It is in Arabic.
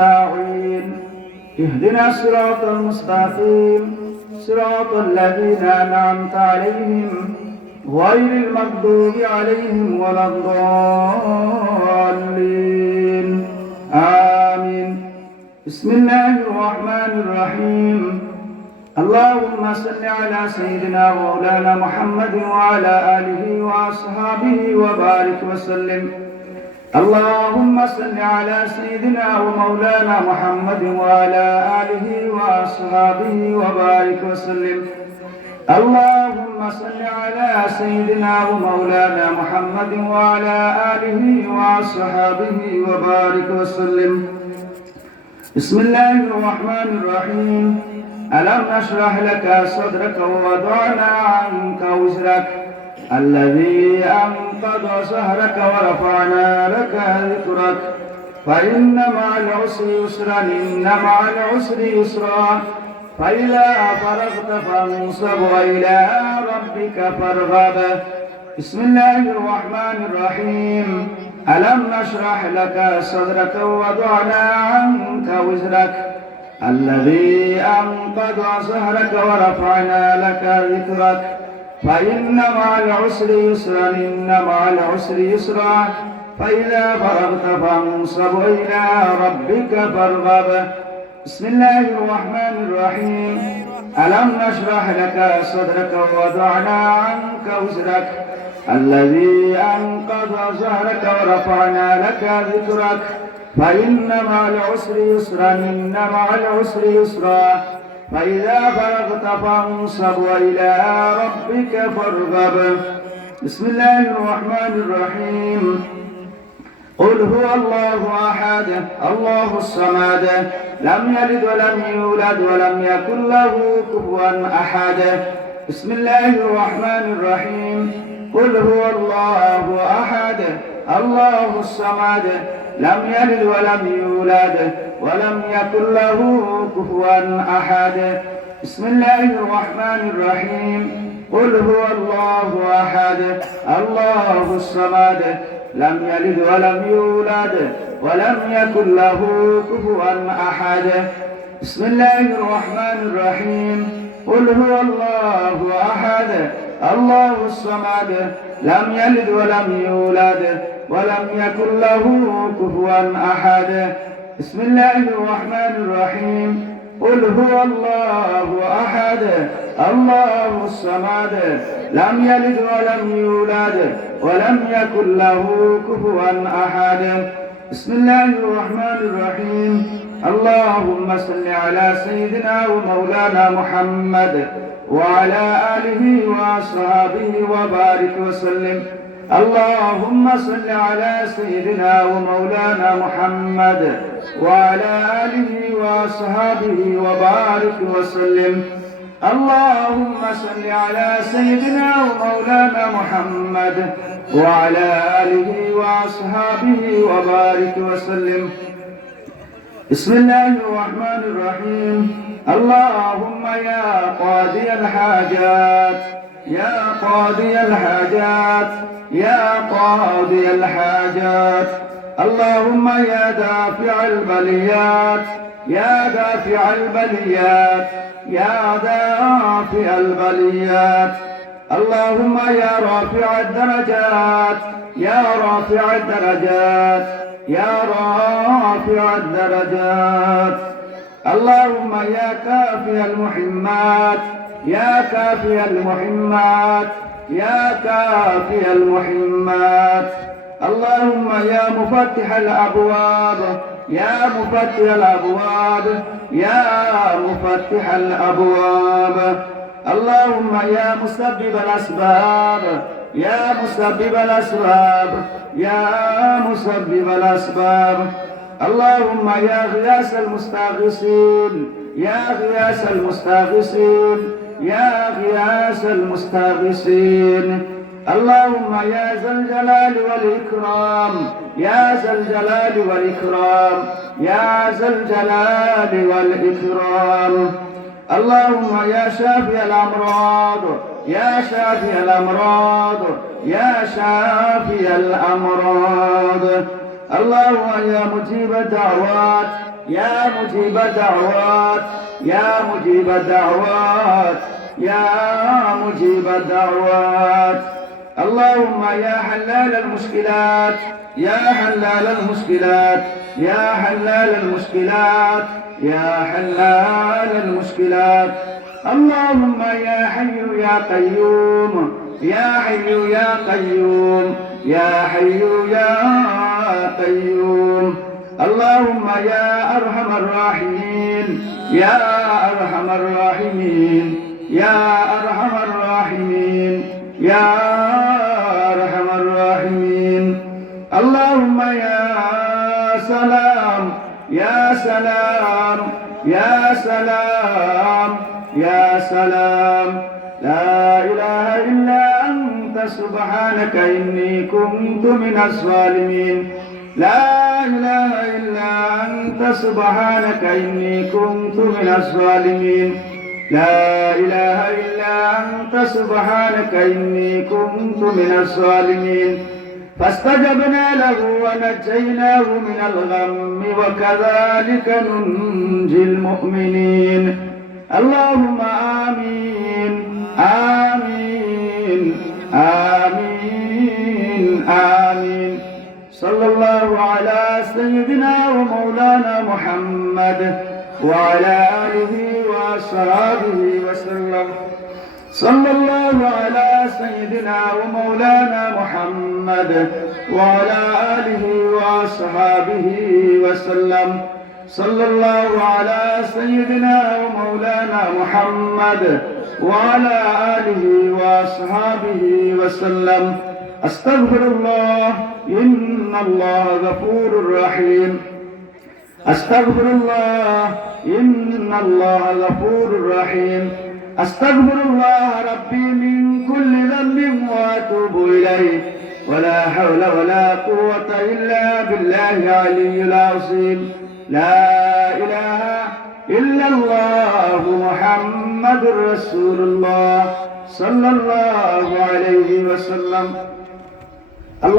نستعين اهدنا الصراط المستقيم صراط الذين أنعمت عليهم غير المغضوب عليهم ولا الضالين آمين. بسم الله الرحمن الرحيم. اللهم صل على سيدنا ومولانا محمد وعلى آله وأصحابه وبارك وسلم. اللهم صل على سيدنا ومولانا محمد وعلى آله وأصحابه وبارك وسلم. اللهم صل على سيدنا ومولانا محمد وعلى آله وأصحابه وبارك وسلم. بسم الله الرحمن الرحيم. ألم نشرح لك صدرك ووضعنا عنك وزرك الذي أنقض ظهرك ورفعنا لك ذكرك فإن مع العسر يسرا إن مع العسر يسرا فإذا فرغت فانصب وإلى ربك فارغب. بسم الله الرحمن الرحيم. ألم نشرح لك صدرك ووضعنا عنك وزرك الذي أنقض ظهرك ورفعنا لك ذكرك فإن مع العسر يسرا إن مع العسر يسرا فإذا فرغت فانصب إلى ربك فارغب. بسم الله الرحمن الرحيم. ألم نشرح لك صدرك ووضعنا عنك وزرك الذي أنقض ظهرك ورفعنا لك ذكرك فإن مع العسر يسرا إن مع العسر يسرا فإذا فرغت فانصب وإلى ربك فارغب. بسم الله الرحمن الرحيم. قل هو الله أحد الله الصمد لم يلد ولم يولد ولم يكن له كفوا أحد. بسم الله الرحمن الرحيم. قل هو الله أحد الله الصمد لم يلد ولم يولد ولم يكن له كفوا أحد. بسم الله الرحمن الرحيم. قل هو الله أحد الله الصمد لم يلد ولم يولد ولم يكن له كفوا أحد. بسم الله الرحمن الرحيم. قل هو الله أحد الله الصمد لم يلد ولم يولد ولم يكن له كفوا أحد. بسم الله الرحمن الرحيم. قل هو الله أحد الله الصمد لم يلد ولم يولد ولم يكن له كفوا أحد. بسم الله الرحمن الرحيم. اللهم صل على سيدنا ومولانا محمد وعلى آله وأصحابه وبارك وسلم. اللهم صل على سيدنا ومولانا محمد وعلى آله وأصحابه وبارك وسلم. اللهم صل على سيدنا ومولانا محمد وعلى آله وأصحابه وبارك وسلم. بسم الله الرحمن الرحيم. اللهم يا قاضي الحاجات يا قاضي الحاجات يا قاضي الحاجات اللهم يا دافع البليات يا دافع البليات يا دافع البليات اللهم يا رافع الدرجات يا رافع الدرجات يا رافع الدرجات اللهم يا كافي المحمات يا كافي المحمات يا كافي المحمات اللهم يا مفتح الأبواب يا مفتح الأبواب يا مفتح الأبواب اللهم يا مسبب الأسباب يا مسبب الأسباب يا مسبب الأسباب اللهم يا غياث المستغيثين يا غياث المستغيثين يا غياث المستغيثين اللهم يا ذا الجلال والإكرام يا ذا الجلال والإكرام يا ذا الجلال والإكرام اللهم يا شافي الأمراض يا شافي الأمراض يا شافي الأمراض اللهم يا مجيب الدعوات يا مجيب الدعوات يا مجيب الدعوات يا مجيب الدعوات اللهم يا حلال المشكلات يا حلال المشكلات يا حلال المشكلات يا حلال المشكلات اللهم يا حي يا قيوم يا حي يا قيوم يا حي يا قيوم اللهم يا أرحم الراحمين يا أرحم الراحمين يا أرحم الراحمين يا أرحم الراحمين اللهم يا سلام يا سلام يا سلام يا سلام لا إله إلا أنت سبحانك إني كنت من الظالمين لا إله إلا أنت سبحانك إني كنت من الظالمين لا إله إلا أنت سبحانك إني كنت من الظالمين فاستجبنا له ونجيناه من الغم وكذلك ننجي المؤمنين اللهم آمين آمين آمين آمين صلى الله على سيدنا ومولانا محمد وعلى آله وأصحابه وسلم صلى الله على سيدنا ومولانا محمد وعلى آله وأصحابه وسلم صلى الله على سيدنا ومولانا محمد وعلى آله وأصحابه وسلم أستغفر الله إن الله غفور رحيم أستغفر الله إن الله غفور رحيم أستغفر الله ربي من كل ذنب وأتوب إليه ولا حول ولا قوة إلا بالله العلي العظيم لا إله إلا الله محمد رسول الله صلى الله عليه وسلم الله